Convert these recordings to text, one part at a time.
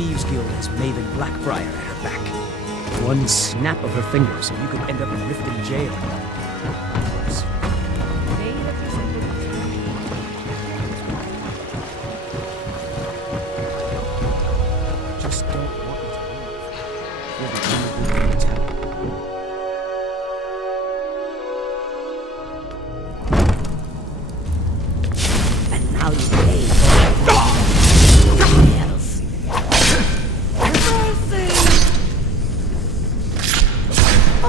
Thieves Guild has Maven Blackbriar at her back. One snap of her fingers and you could end up in Riften jail. Just don't want me to leave. You're the only one who can tell. And now you pay for else. Mercy! Oh.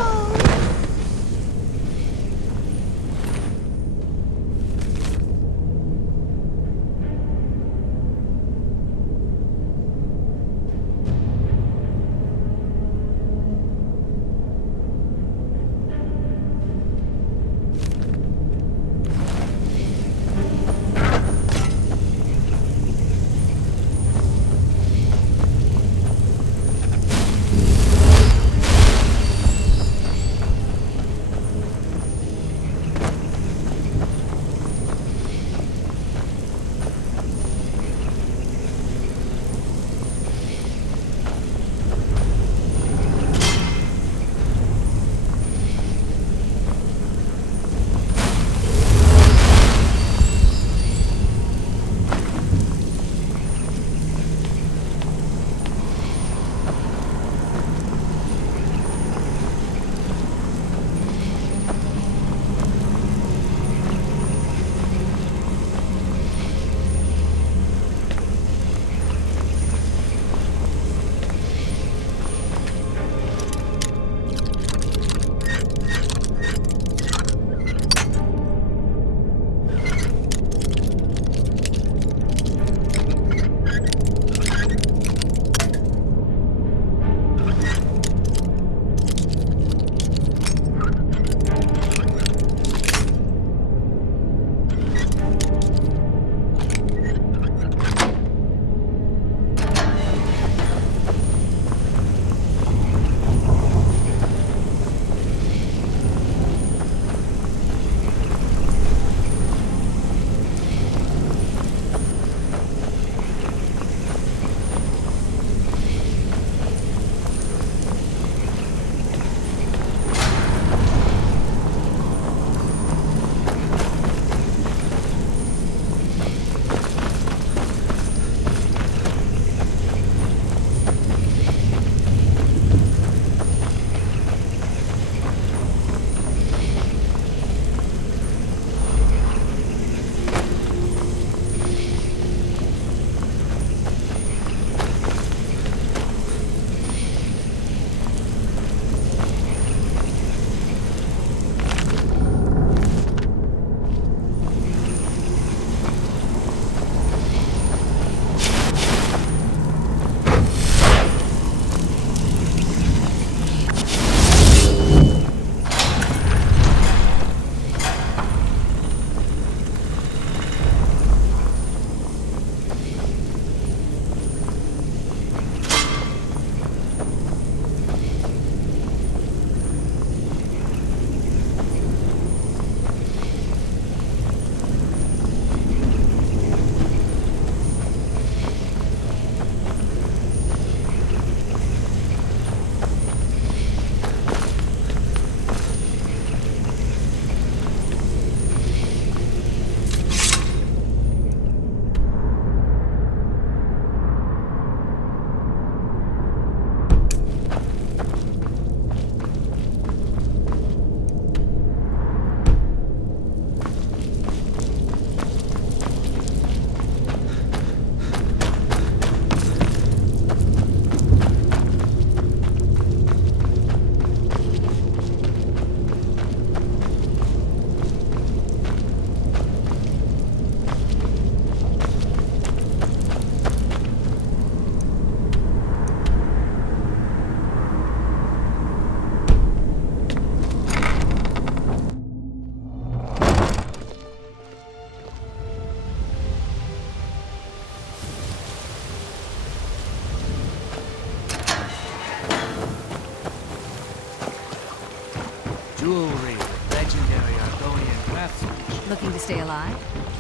Jewelry with legendary Argonian craftsmanship. Looking to stay alive?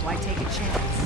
Why take a chance?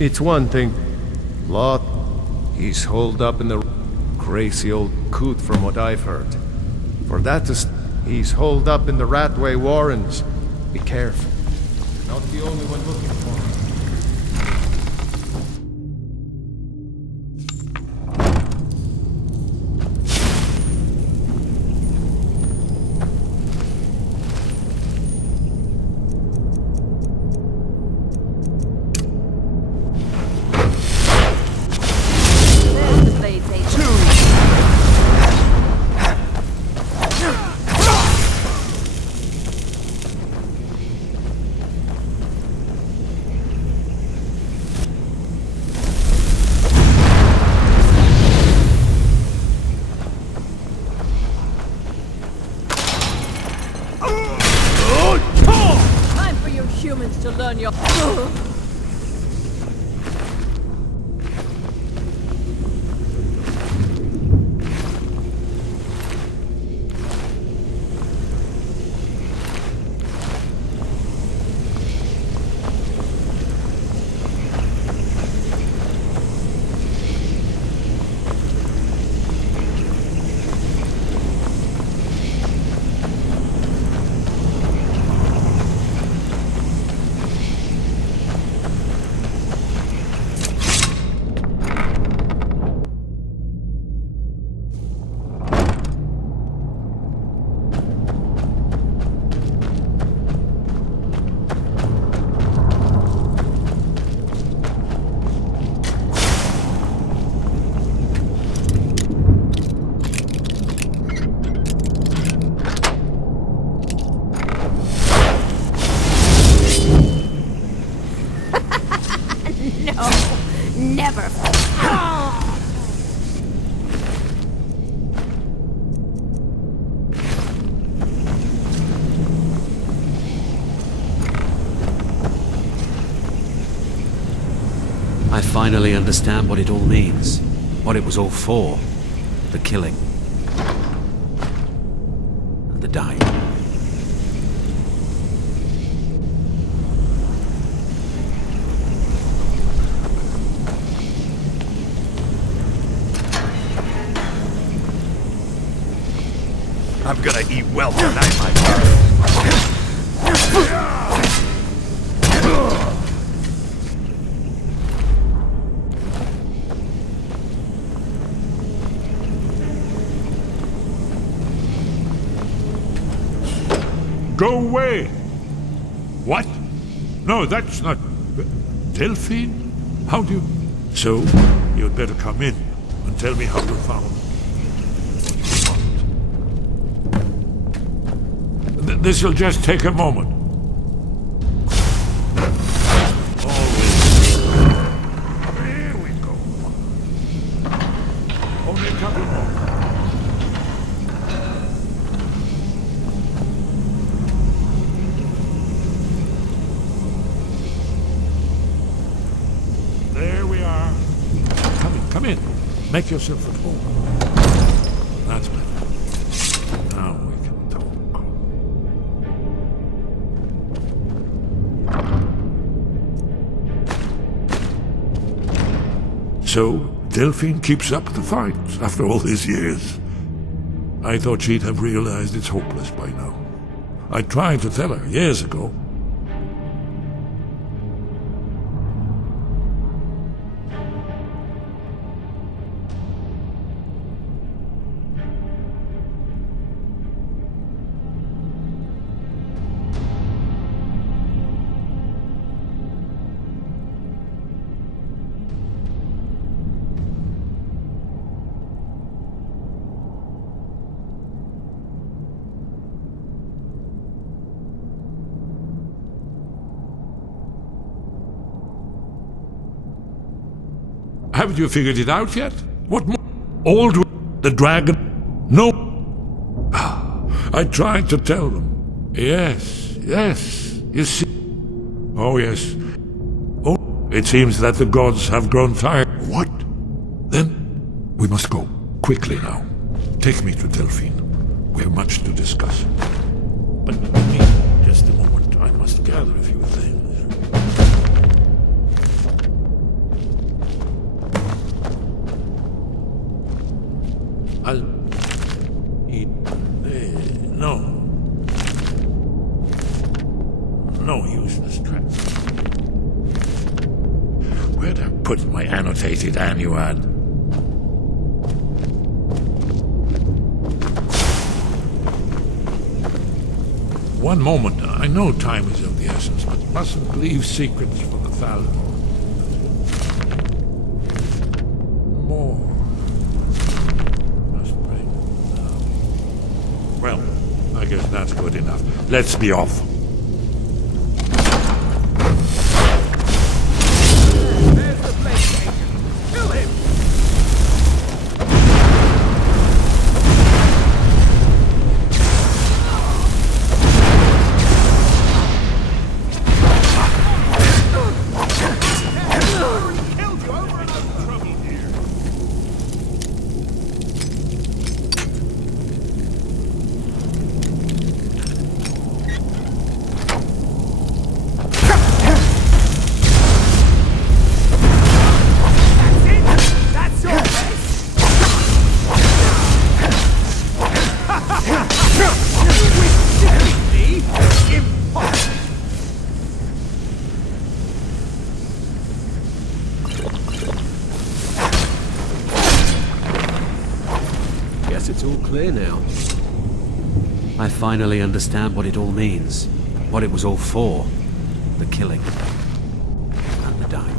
It's one thing. Lot. He's holed up in the crazy old coot from what I've heard. For that to he's holed up in the Ratway Warrens. Be careful. Not the only one looking for him. There's the blades, Agent. Time for you humans to learn your... No, never. I finally understand what it all means. What it was all for. The killing. And the dying. I'm gonna eat well tonight, my friend. Go away! What? No, that's not... Delphine? How do you... So, you'd better come in and tell me how you found what you want. This'll just take a moment. Always. There we go. Only a couple more. There we are. Come in. Make yourself at home. That's better. Now we can talk. So, Delphine keeps up the fight after all these years. I thought she'd have realized it's hopeless by now. I tried to tell her years ago. Haven't you figured it out yet? What more? Old the dragon? No. I tried to tell them. Yes, you see. Oh, yes. Oh, it seems that the gods have grown tired. What? Then we must go. Quickly now. Take me to Delphine. We have much to discuss. But just a moment. I must gather a few things. I'll... eat... no. No useless trap. Where'd I put my annotated annuad? One moment. I know time is of the essence, but mustn't leave secrets for the Thalmor. More. Must bring. Well, I guess that's good enough. Let's be off. There's the place, Agent. Kill him! Guess it's all clear now. I finally understand what it all means. What it was all for. The killing. And the dying.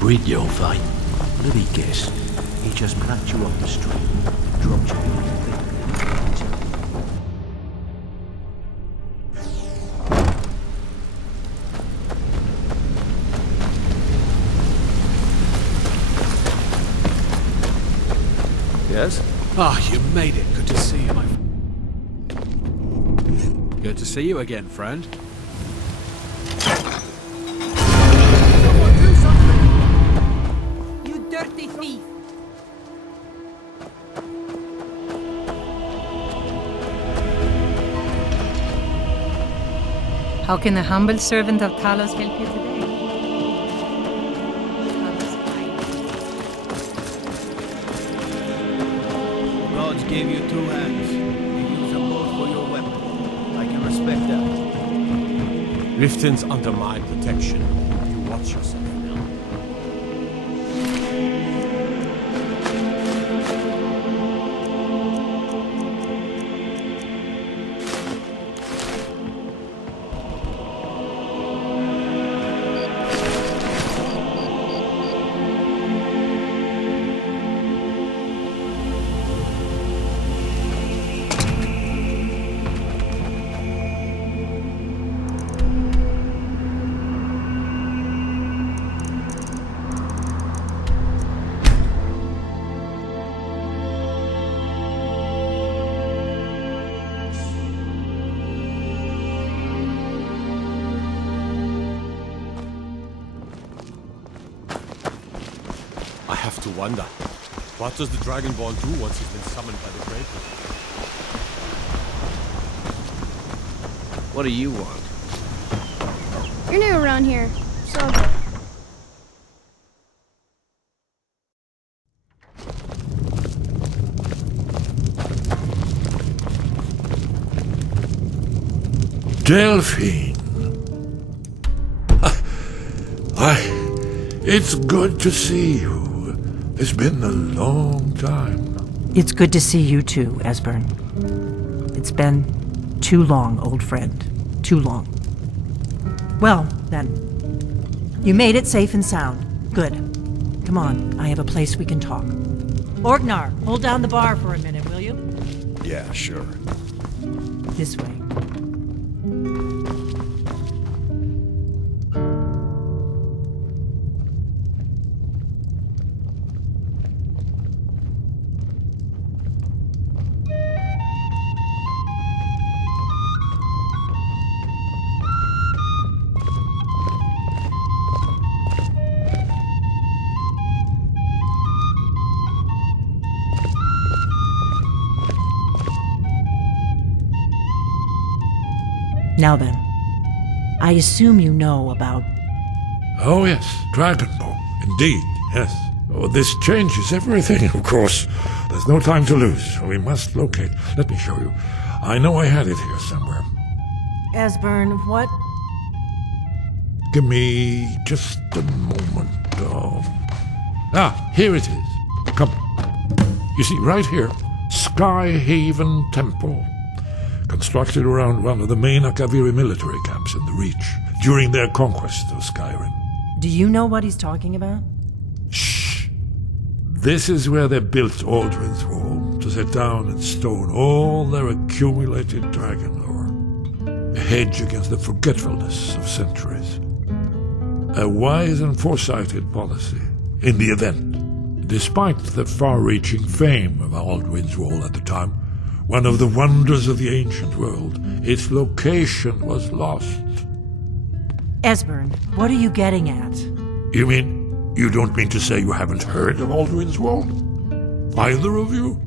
Brilliant, fine. Let me guess. He just plucked you off the street, dropped you in the thing. Yes? Ah, you made it. Good to see you, my friend. Good to see you again, friend. You dirty thief! How can a humble servant of Talos help you today? Gods gave you two hands. You use them both for your weapon. I can respect that. Riften's under my protection. You watch yourself now. to wonder. What does the Dragonborn do once he's been summoned by the Great One? What do you want? You're new around here, so... Delphine. It's good to see you. It's been a long time. It's good to see you too, Esbern. It's been too long, old friend. Too long. Well, then. You made it safe and sound. Good. Come on, I have a place we can talk. Orgnar, hold down the bar for a minute, will you? Yeah, sure. This way. Now then, I assume you know about... Oh yes, Dragonborn. Indeed, yes. Oh, this changes everything, of course. There's no time to lose. We must locate. Let me show you. I know I had it here somewhere. Esbern, what... Give me just a moment. Here it is. Come. You see, right here, Skyhaven Temple. Constructed around one of the main Akaviri military camps in the Reach during their conquest of Skyrim. Do you know what he's talking about? Shh! This is where they built Aldrin's Wall to set down in stone all their accumulated dragon lore. A hedge against the forgetfulness of centuries. A wise and foresighted policy in the event. Despite the far-reaching fame of Aldrin's Wall at the time, one of the wonders of the ancient world, its location was lost. Esbern, what are you getting at? You mean, you don't mean to say you haven't heard of Aldrin's Wall? Either of you?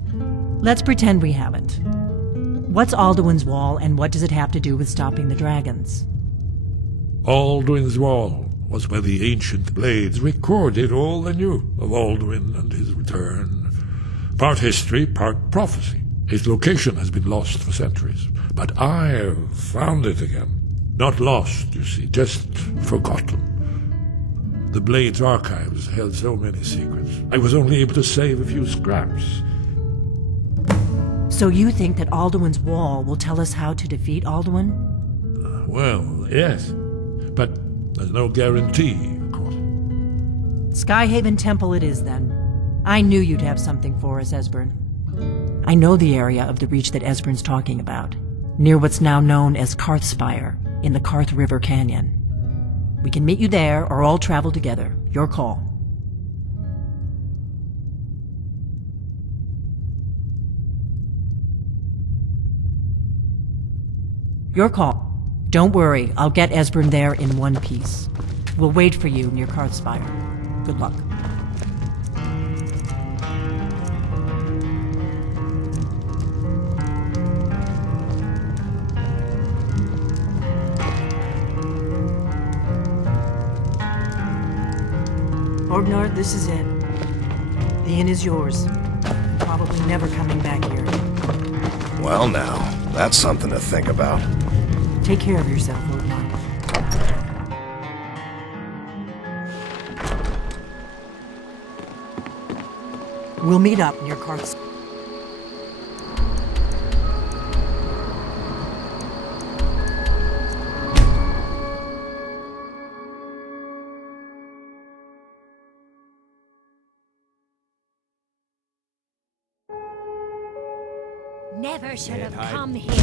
Let's pretend we haven't. What's Alduin's Wall, and what does it have to do with stopping the dragons? Alduin's Wall was where the ancient blades recorded all they knew of Alduin and his return. Part history, part prophecy. His location has been lost for centuries, but I've found it again. Not lost, you see, just forgotten. The Blade's archives held so many secrets. I was only able to save a few scraps. So you think that Alduin's Wall will tell us how to defeat Alduin? Well, yes, but there's no guarantee, of course. Skyhaven Temple it is, then. I knew you'd have something for us, Esbern. I know the area of the Reach that Esbern's talking about, near what's now known as Karthspire, in the Karth River Canyon. We can meet you there, or all travel together. Your call. Your call. Don't worry, I'll get Esbern there in one piece. We'll wait for you near Karthspire. Good luck. Orgnar, this is it. The inn is yours. You're probably never coming back here. Well now, that's something to think about. Take care of yourself, Orgnar. We'll meet up near Karth's. Never should have come here.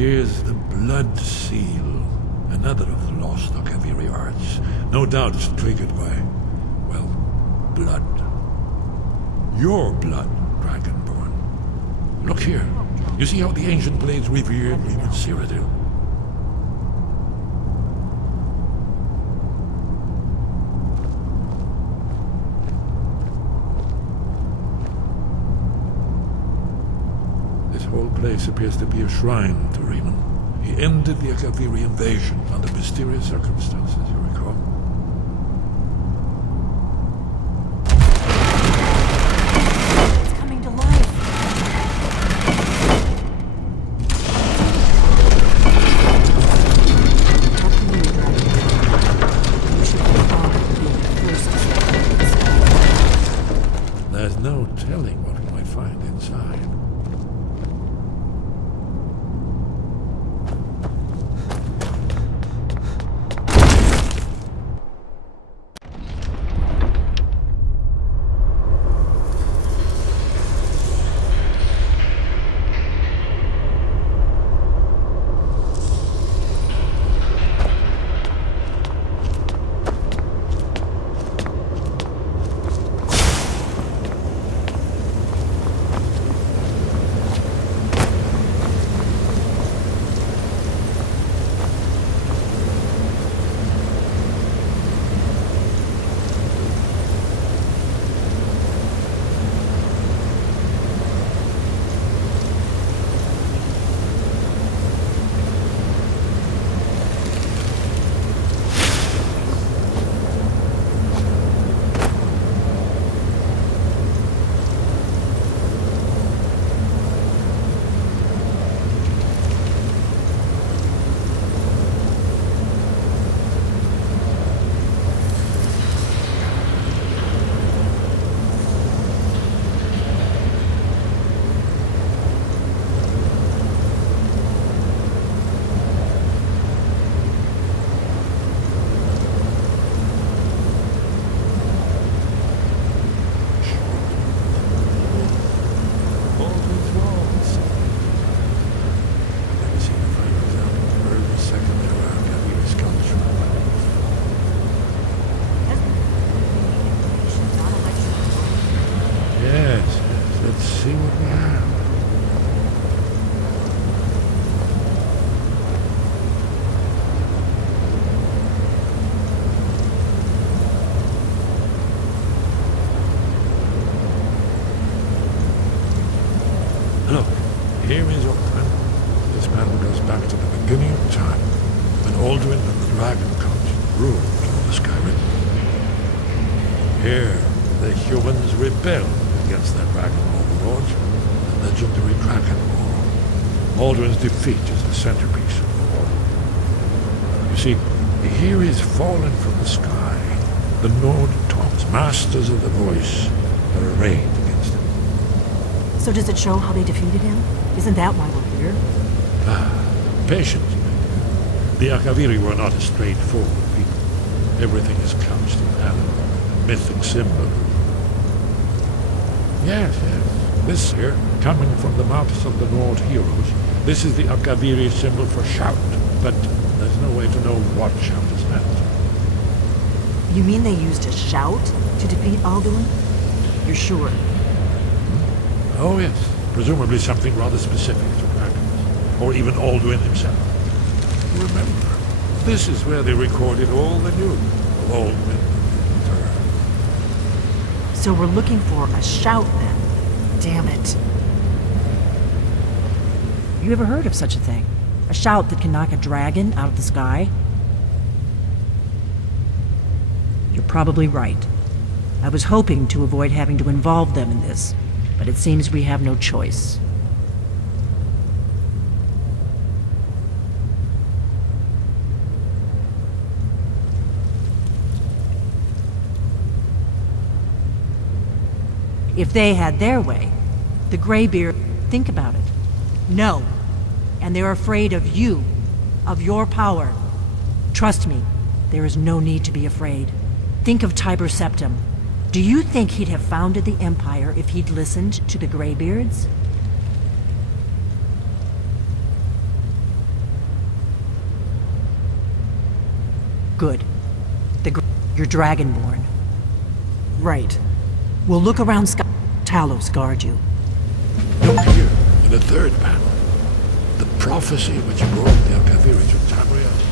Here's the Blood Seal, another of the lost Akaviri arts. No doubt it's triggered by, well, blood. Your blood, Dragonborn. Look here. You see how the ancient blades revered me with Cyrodiil? This whole place appears to be a shrine to Raymond. He ended the Akaviri invasion under mysterious circumstances, you recall? It's coming to life. After you, Dragon, you should be honored to be the first to see it. There's no telling what we might find inside. Look, here is your plan. This panel goes back to the beginning of time, when Alduin and the Dragon Council ruled over Skyrim. Here, the humans rebelled against their dragon overlords, the legendary Dragon War. Alduin's defeat is the centerpiece of the war. You see, here is fallen from the sky. The Nord Toms, masters of the voice, are arrayed against him. So does it show how they defeated him? Isn't that why we're here? Patience. The Akaviri were not a straightforward people. Everything is couched in allegory and mythic symbol. Yes. This here, coming from the mouths of the Nord heroes, this is the Akaviri symbol for shout, but there's no way to know what shout is meant. You mean they used a shout to defeat Alduin? You're sure? Oh yes, presumably something rather specific to dragons, or even Alduin himself. Remember, this is where they recorded all the news of Alduin and her. So we're looking for a shout then. Damn it. You ever heard of such a thing? A shout that can knock a dragon out of the sky? You're probably right. I was hoping to avoid having to involve them in this, but it seems we have no choice. If they had their way, the Greybeard, think about it. No. And they're afraid of you, of your power. Trust me, there is no need to be afraid. Think of Tiber Septim. Do you think he'd have founded the Empire if he'd listened to the Greybeards? Good. You're Dragonborn. Right. We'll look around Talos guard you. Look here, in the third panel. The prophecy which brought the Akaviri to Tamriel.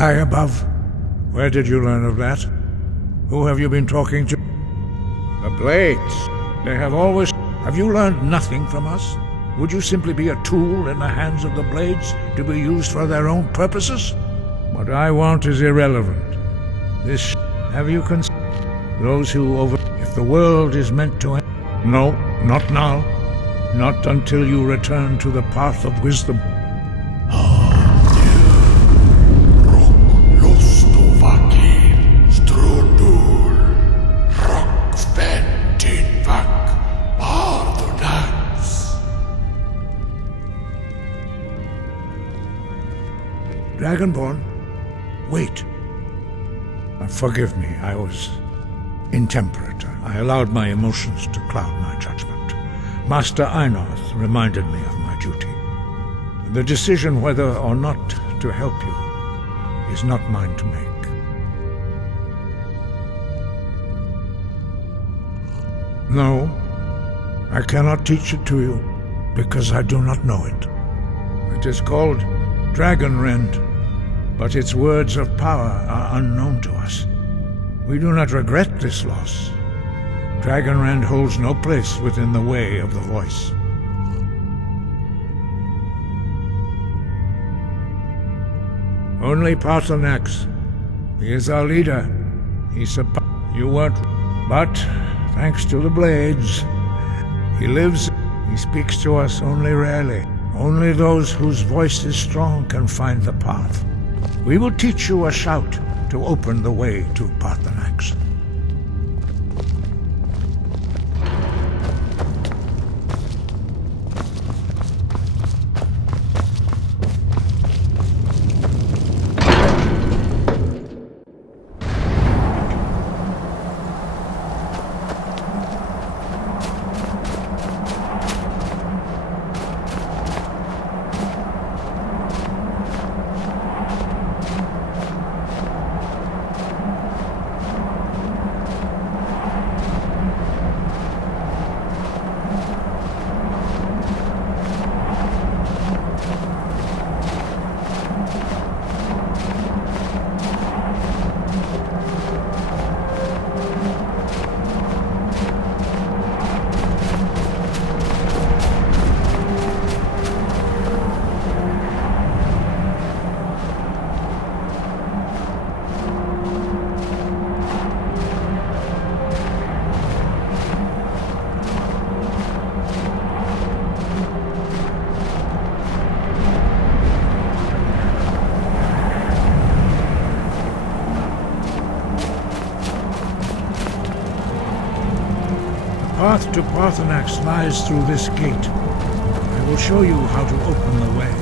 High above? Where did you learn of that? Who have you been talking to? The Blades. They have always... Have you learned nothing from us? Would you simply be a tool in the hands of the Blades to be used for their own purposes? What I want is irrelevant. This... Have you considered those who over... If the world is meant to end... No, not now. Not until you return to the path of wisdom. Dragonborn? Wait. Forgive me, I was intemperate. I allowed my emotions to cloud my judgment. Master Einarth reminded me of my duty. The decision whether or not to help you is not mine to make. No, I cannot teach it to you, because I do not know it. It is called Dragonrend, but its words of power are unknown to us. We do not regret this loss. Dragonrend holds no place within the way of the voice. Only Paarthurnax. He is our leader. You weren't... But, thanks to the Blades, he lives. He speaks to us only rarely. Only those whose voice is strong can find the path. We will teach you a shout to open the way to Paarthurnax. path to Parthenax lies through this gate. I will show you how to open the way.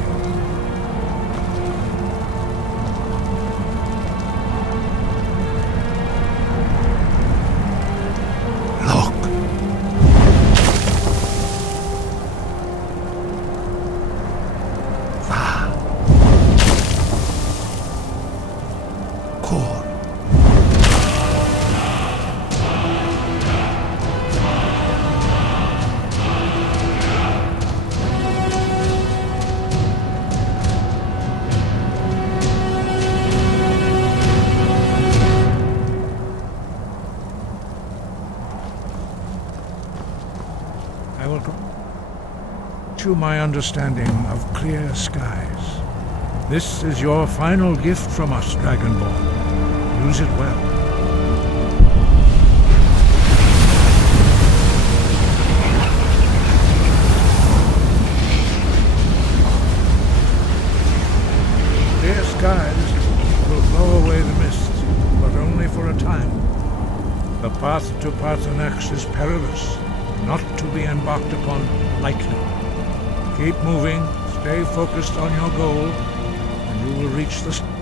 My understanding of clear skies. This is your final gift from us, Dragonborn. Use it well. Clear skies will blow away the mist, but only for a time. The path to Parthenax is perilous, not to be embarked upon lightly. Keep moving, stay focused on your goal, and you will reach the...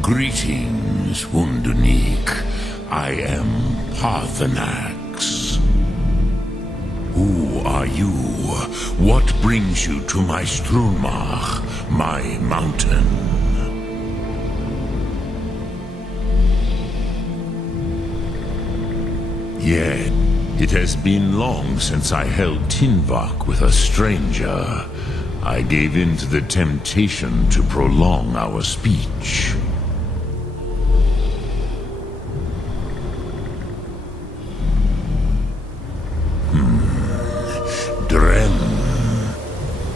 Greetings, Wunderneek. I am Parthenax. Who are you? What brings you to my Strunmach, my mountain? Yet, it has been long since I held Tinvak with a stranger. I gave in to the temptation to prolong our speech. Dren.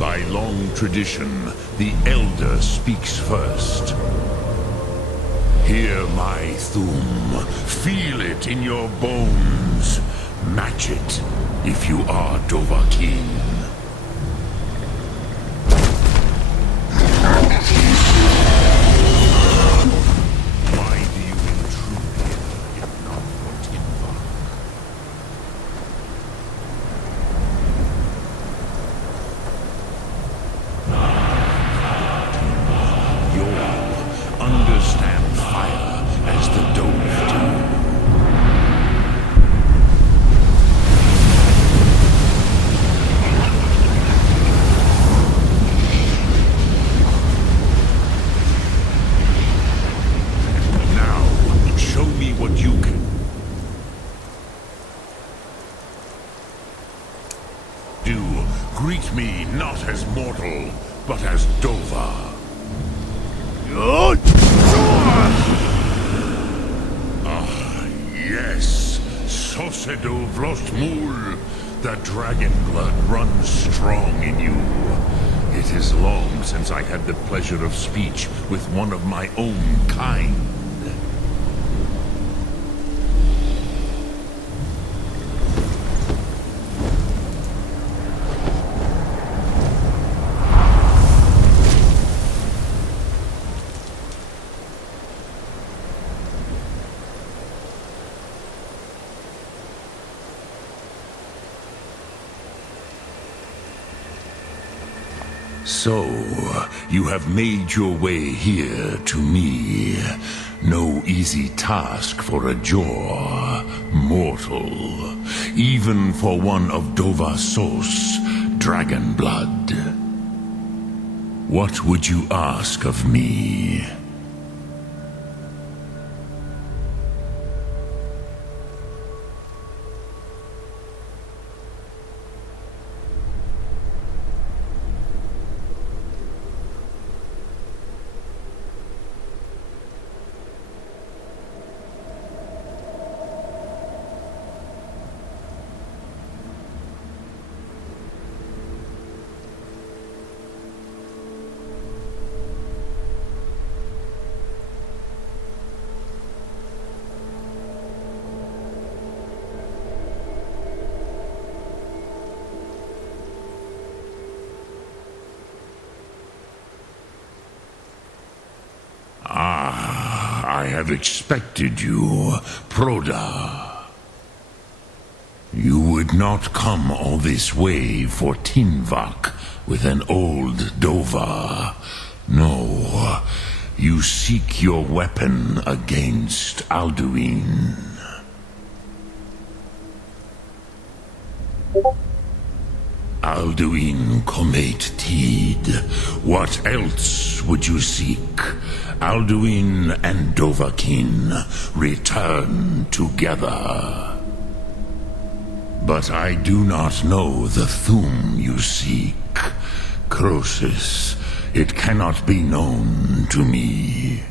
By long tradition, the Elder speaks first. Hear my Thum. Feel it in your bones. Match it if you are Dovahkiin. Why do you intrude here if not for Tinvak? You understand fire as the Dove do. Now, show me what you can. Do. Greet me not as mortal, but as Dova. Ah, yes. Sosedo Vlostmul. The dragon blood runs strong in you. It is long since I had the pleasure of speech with one of my own kind. So, you have made your way here to me. No easy task for a Jor, mortal. Even for one of Dovasos, dragon blood. What would you ask of me? I have expected you, Proda. You would not come all this way for Tinvak with an old Dova. No, you seek your weapon against Alduin. Alduin Comate Teed. What else would you seek? Alduin and Dovahkiin return together. But I do not know the Thum you seek. Croesus, it cannot be known to me.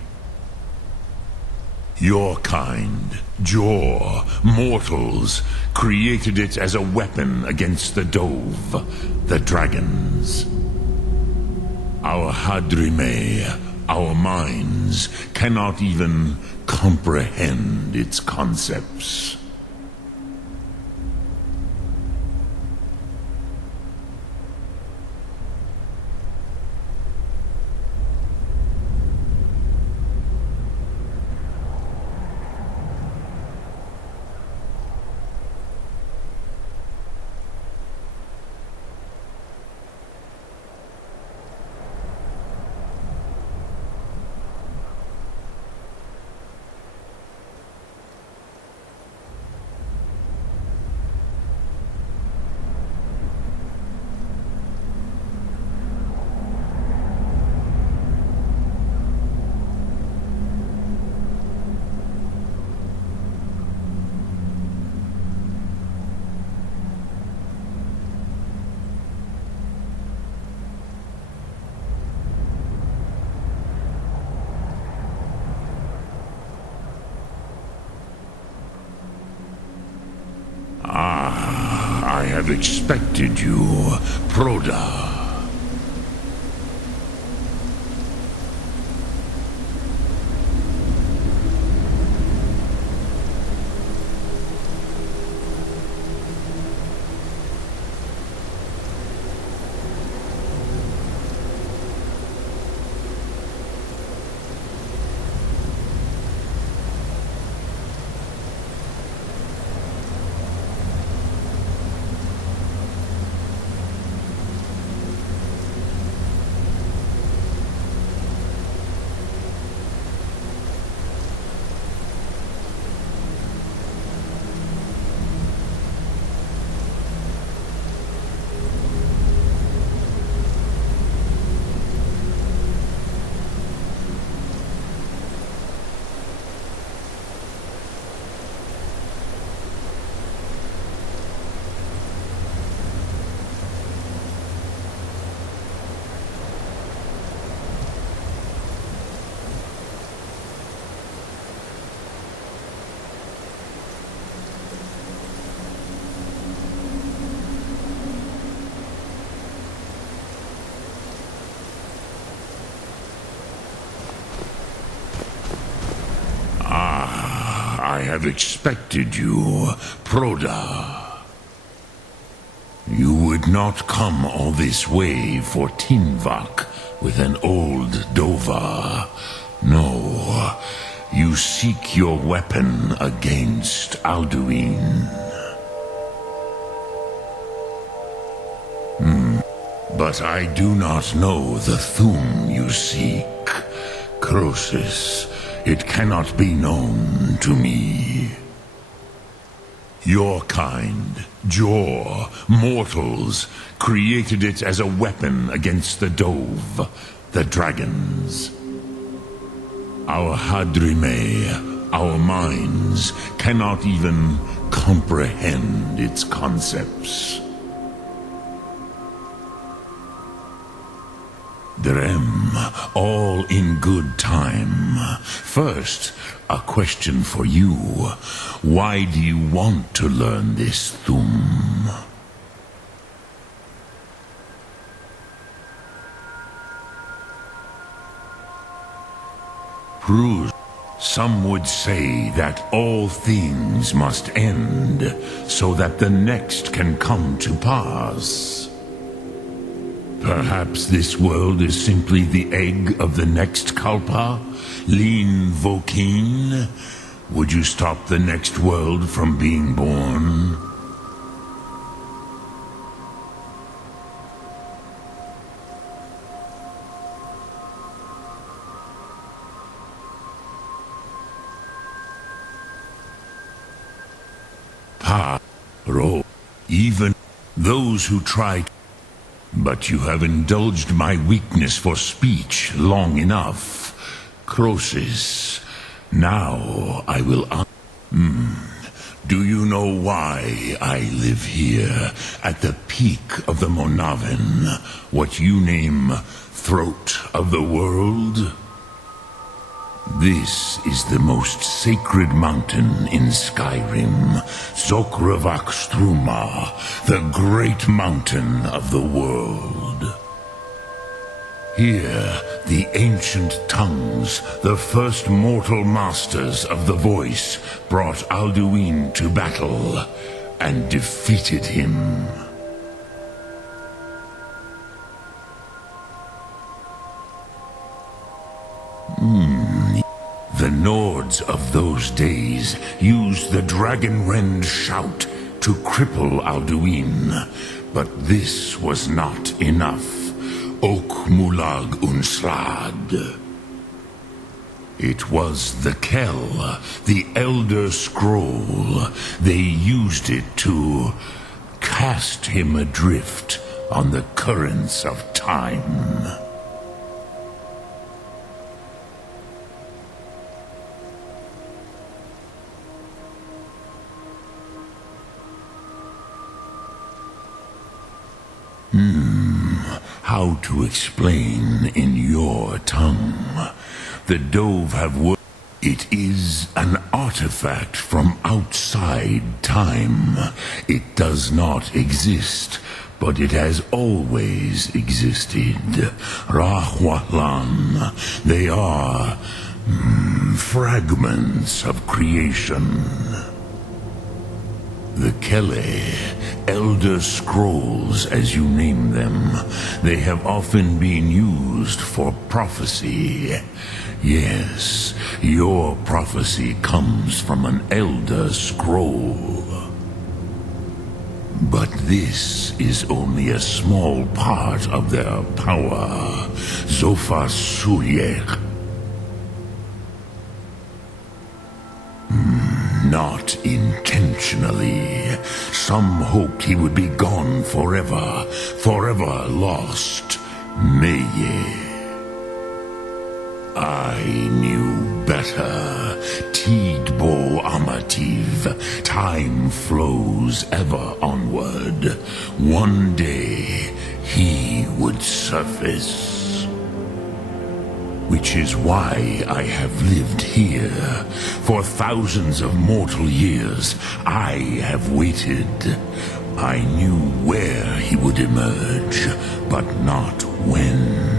Your kind, Jor, mortals, created it as a weapon against the Dove, the dragons. Our Hadrime, our minds, cannot even comprehend its concepts. have expected you, Proda. I have expected you, Proda. You would not come all this way for Tinvak with an old Dova. No, you seek your weapon against Alduin. But I do not know the Thum you seek. Croesus, it cannot be known to me. Your kind, Jor, mortals, created it as a weapon against the Dove, the dragons. Our Hadrime, our minds, cannot even comprehend its concepts. Drem, all in good time. First, a question for you. Why do you want to learn this Thum? Prus, some would say that all things must end, so that the next can come to pass. Perhaps this world is simply the egg of the next Kalpa? Lean Vokin? Would you stop the next world from being born? Ro, even those who try. But you have indulged my weakness for speech long enough. Croesus, now I will Do you know why I live here, at the peak of the Monaven, what you name throat of the world? This is the most sacred mountain in Skyrim, Zokravak Struma, the great mountain of the world. Here, the ancient tongues, the first mortal masters of the voice, brought Alduin to battle and defeated him. The Nords of those days used the Dragon-Rend shout to cripple Alduin, but this was not enough. Ok Mulag Unslad. It was the Kell, the Elder Scroll. They used it to cast him adrift on the currents of time. How to explain in your tongue? The Dove have it It is an artifact from outside time. It does not exist, but it has always existed. Rahwalan. They are fragments of creation. The Kele, Elder Scrolls as you name them, they have often been used for prophecy. Yes, your prophecy comes from an Elder Scroll. But this is only a small part of their power. Zophar Suryek. Not intentionally. Some hoped he would be gone forever, forever lost. Meye. I knew better. Tidbo Amativ. Time flows ever onward. One day, he would surface. Which is why I have lived here. For thousands of mortal years, I have waited. I knew where he would emerge, but not when.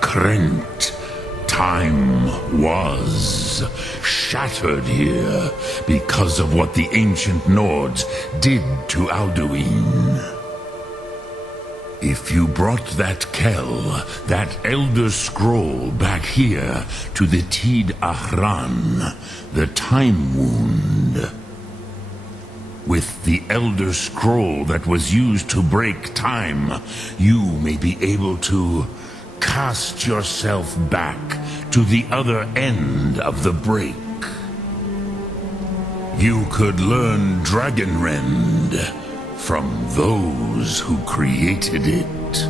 Krent. Time was shattered here because of what the ancient Nords did to Alduin. If you brought that Kel, that Elder Scroll back here to the Tid Ahran, the Time Wound, with the Elder Scroll that was used to break time, you may be able to cast yourself back to the other end of the break. You could learn Dragonrend from those who created it.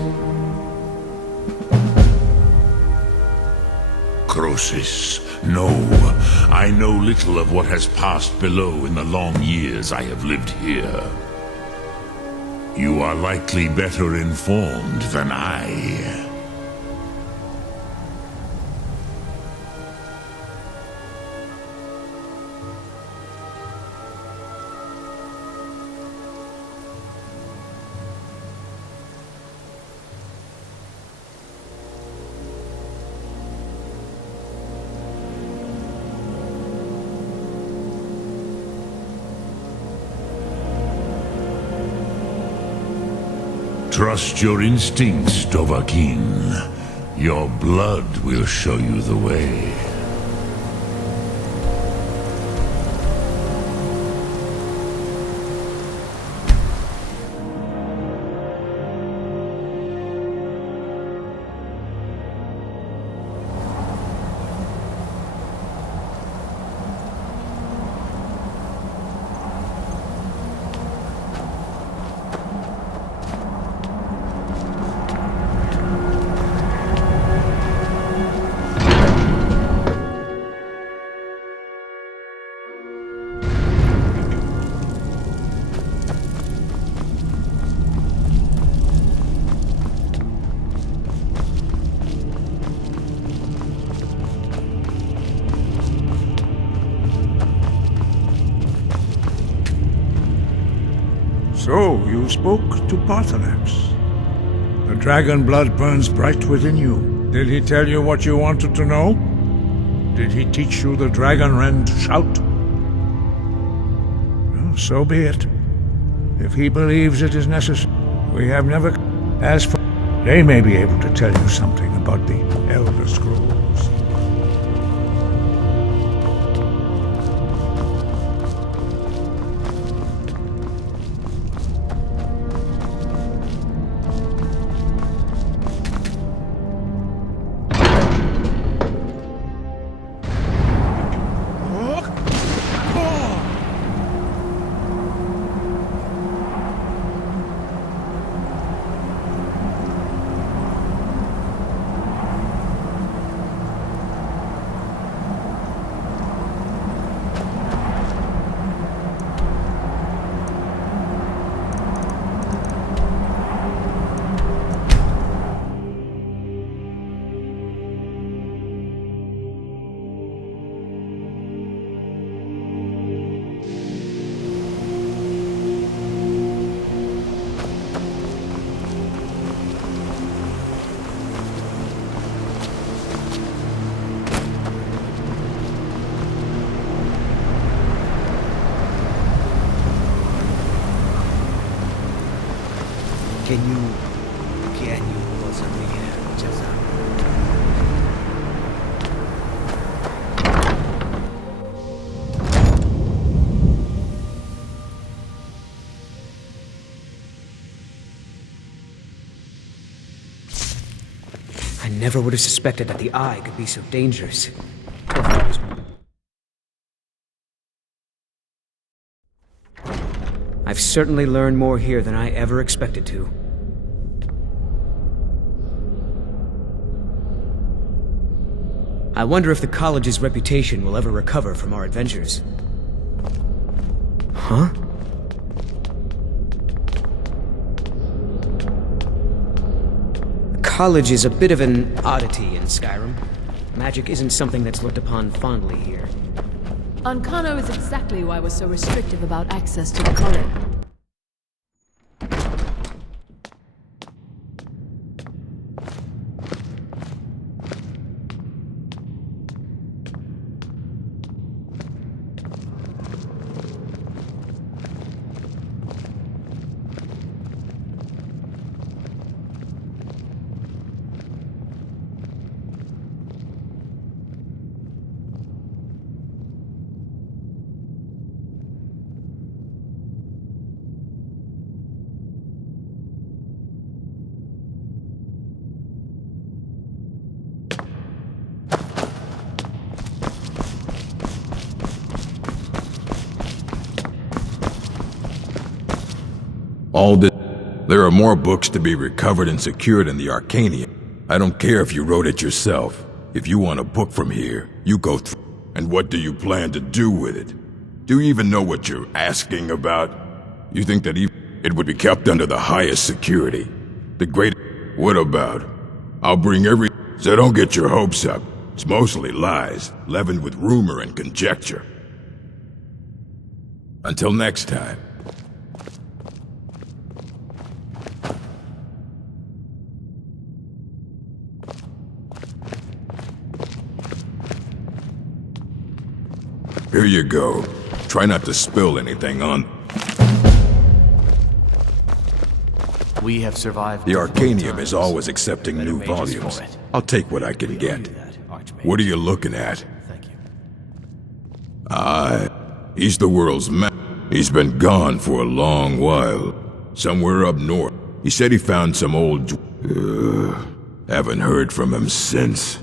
Crosis, no, I know little of what has passed below in the long years I have lived here. You are likely better informed than I. Trust your instincts, Dovahkiin. Your blood will show you the way. So, you spoke to Paarthurnax. The dragon blood burns bright within you. Did he tell you what you wanted to know? Did he teach you the Dragonrend shout? Well, so be it. If he believes it is necessary. We have never... As for... They may be able to tell you something about the Elder Scrolls. I never would have suspected that the eye could be so dangerous. I've certainly learned more here than I ever expected to. I wonder if the college's reputation will ever recover from our adventures. Huh? The college is a bit of an oddity in Skyrim. Magic isn't something that's looked upon fondly here. Ancano is exactly why we're so restrictive about access to the college. All this. There are more books to be recovered and secured in the Arcanium. I don't care if you wrote it yourself. If you want a book from here, you go through. And what do you plan to do with it? Do you even know what you're asking about? You think that it would be kept under the highest security? The great... What about? I'll bring every... So don't get your hopes up. It's mostly lies, leavened with rumor and conjecture. Until next time. Here you go. Try not to spill anything on... We have survived... The Arcanium is always accepting new volumes. I'll take what I can get. What are you looking at? Thank you. He's the world's man. He's been gone for a long while. Somewhere up north. He said he found some old... haven't heard from him since.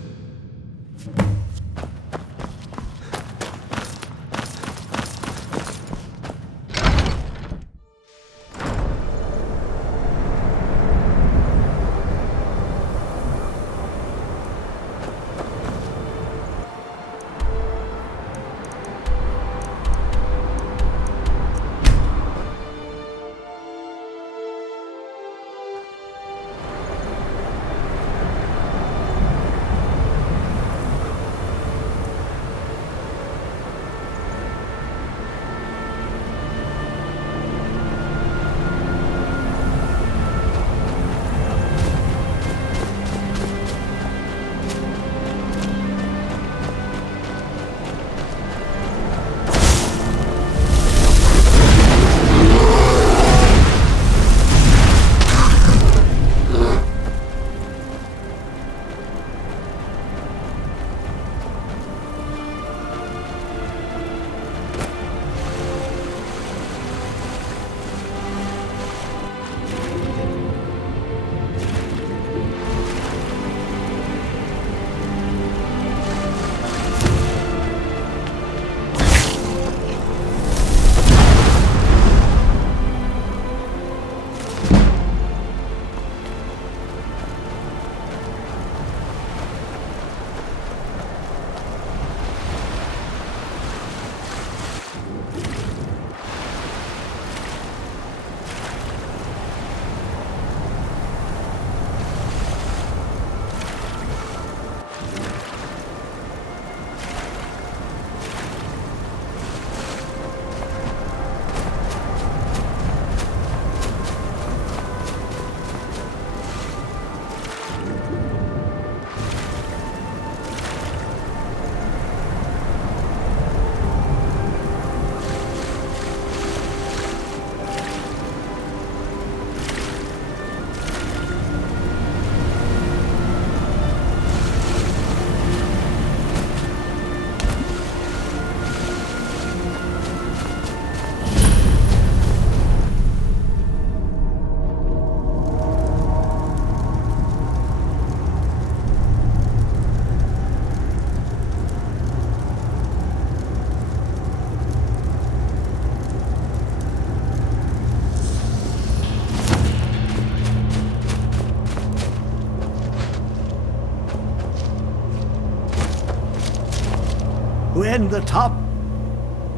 when the top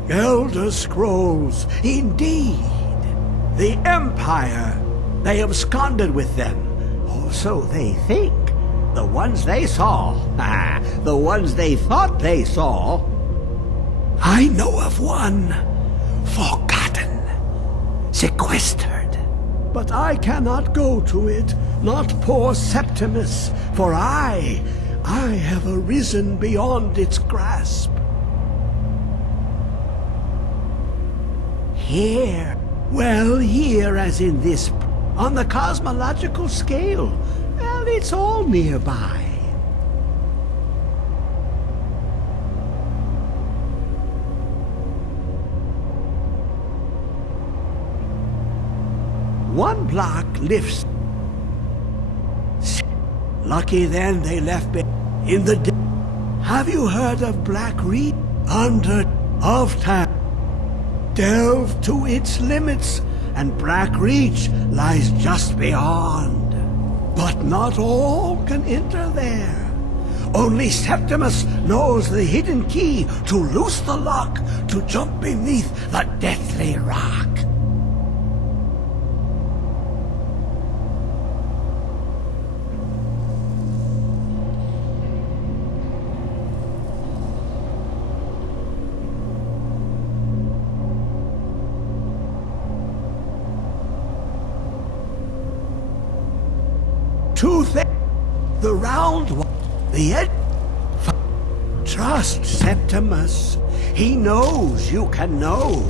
Elder Scrolls, indeed. The Empire, they absconded with them. Or so they think. The ones they saw, the ones they thought they saw. I know of one, forgotten, sequestered. But I cannot go to it, not poor Septimus, for I have arisen beyond its grasp. Here, well, here as in this, on the cosmological scale, well, it's all nearby. One block lifts. Lucky then they left me in the Have you heard of Black Reed? Under of time. Delve to its limits, and Black Reach lies just beyond. But not all can enter there. Only Septimus knows the hidden key to loose the lock, to jump beneath the deathly rock. The round one, the edge. Trust Septimus. He knows you can know.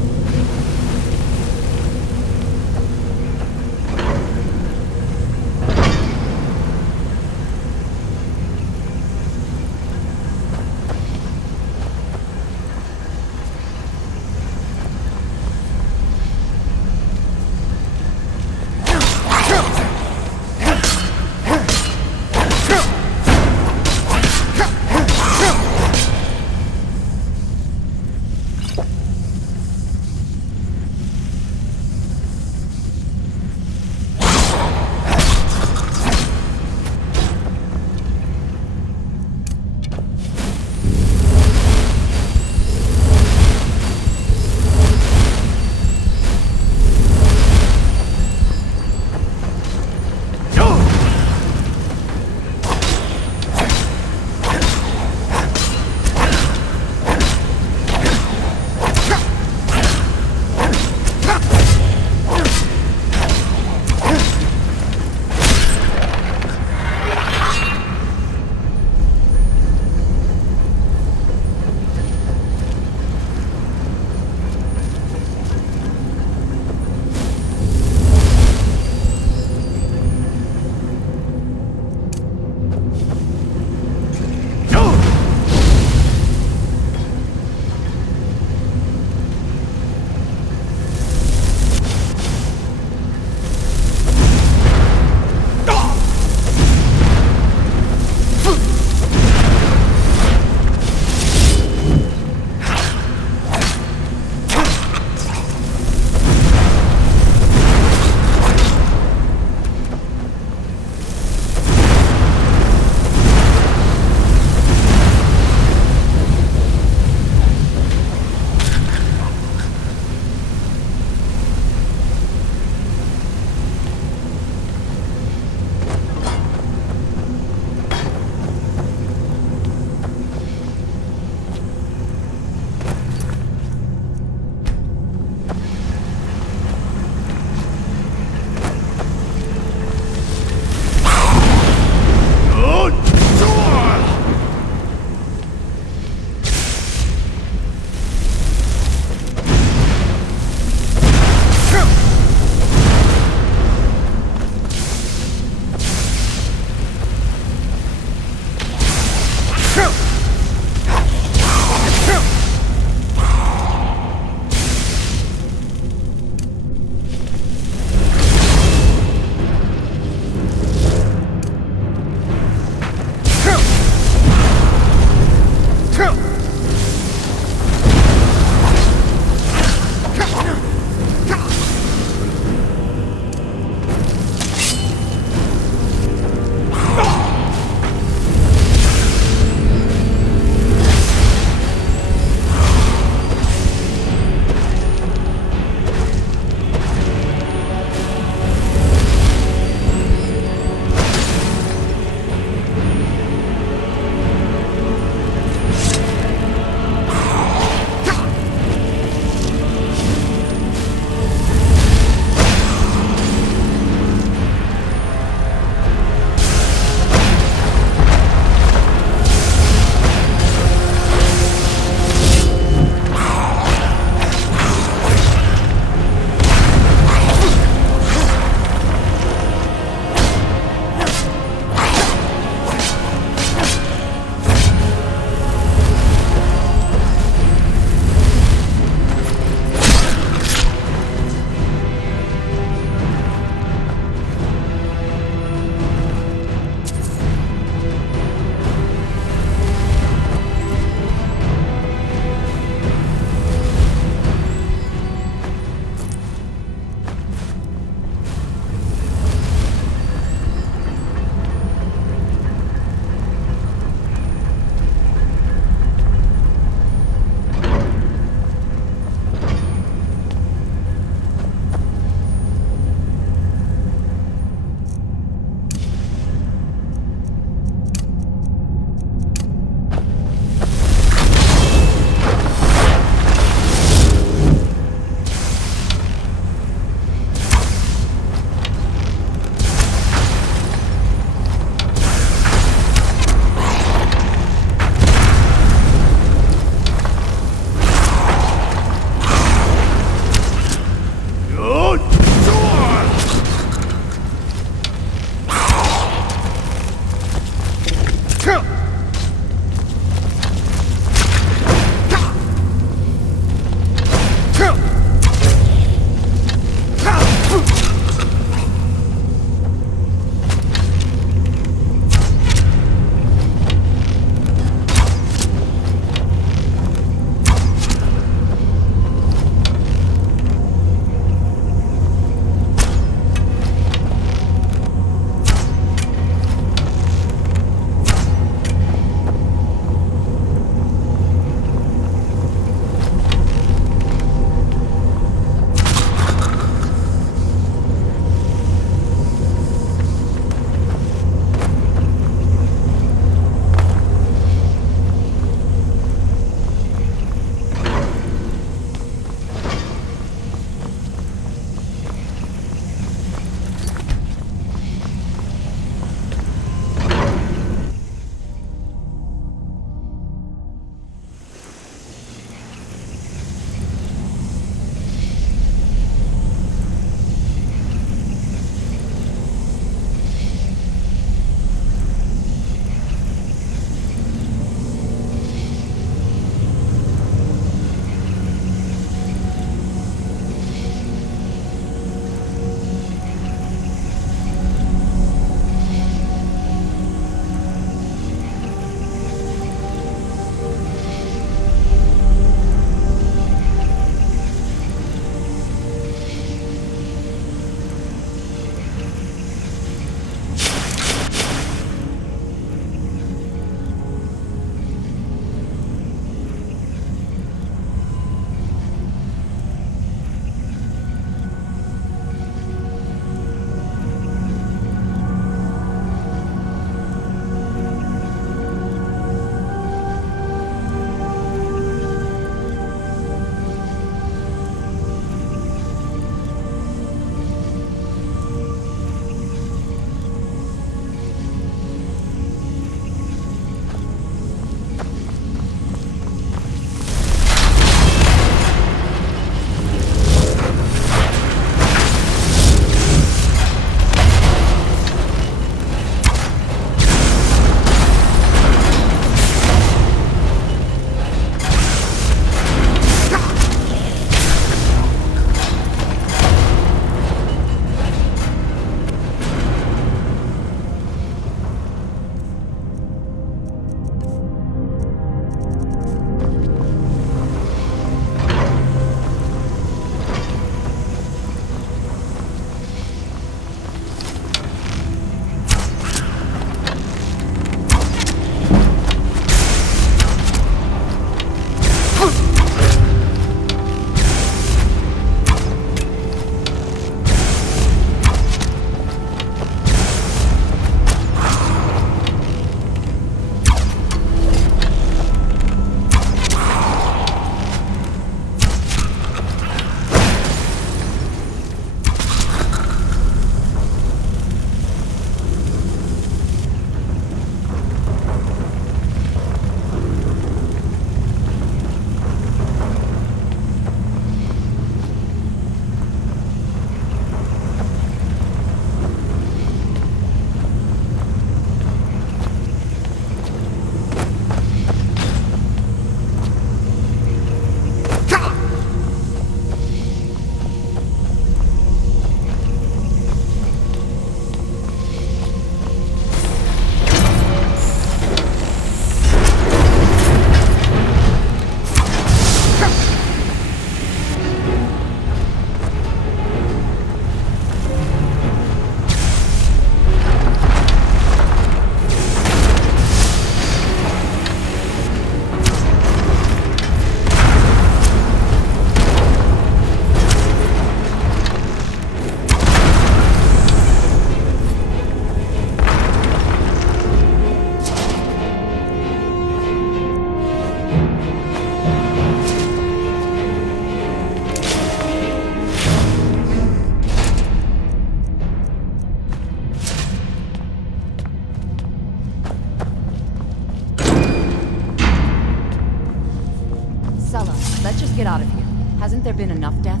Let's just get out of here. Hasn't there been enough death?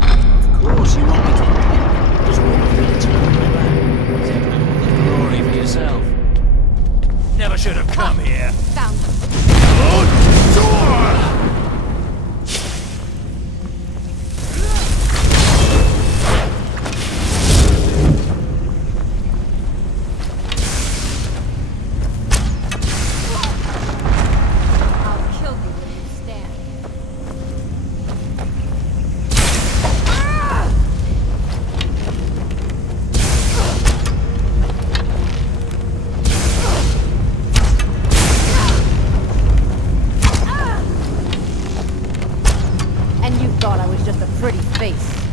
Of course you want me to. Just walk through the tunnel back. Taking all the glory for yourself. Never should have come here. Found them. I'll kill you when you stand. And you thought I was just a pretty face.